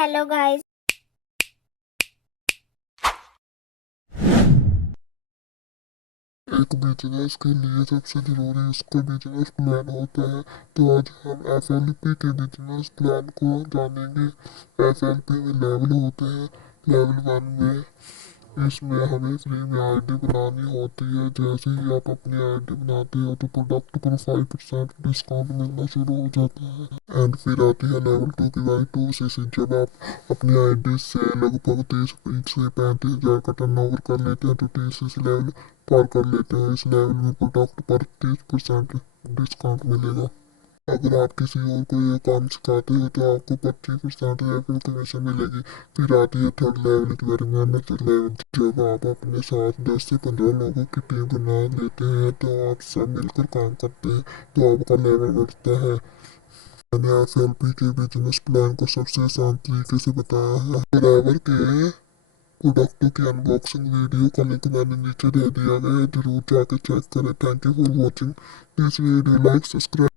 Hello guys. एक business के लिए सबसे जरूरी उसका बिजनेस प्लान होता है। तो आज हम FLP के बिजनेस प्लान को जानेंगे। FLP में लेवल होते हैं। लेवल 1 में इसमें हमें फ्री में आईडी बनानी होती है। जैसे ही आप अपनी आईडी बनाते हो तो प्रोडक्ट पर 5% डिस्काउंट मिलना शुरू हो जाता है। एंड फिर आती है लेवल 2 की बारी। 2 से जब आप अपनी आईडी से लगभग 30 से 35 हज़ार का टर्नओवर कर लेते हैं तो 30 लेवल पार कर लेते हैं। इस लेवल में प्रोडक्ट पर 30% डिस्काउंट मिलेगा। अगर आप किसी और को ये काम सिखाते हो तो आपको 25% रेफरल कमीशन मिलेगी। फिर आती है थर्ड लेवल की बारे में। लेवल जब आप अपने साथ 10 से 15 लोगों की टीम बना लेते हैं तो आप सब मिलकर काम करते हैं तो आपका लेवल बढ़ता है। मैंने FLP के बिजनेस प्लान को सबसे आसान तरीके से बताया है। बराबर के प्रोडक्टों की अनबॉक्सिंग वीडियो का लिंक मैंने नीचे दे दिया है, जरूर जाके चेक करें। Thank you for watching this video. Like subscribe.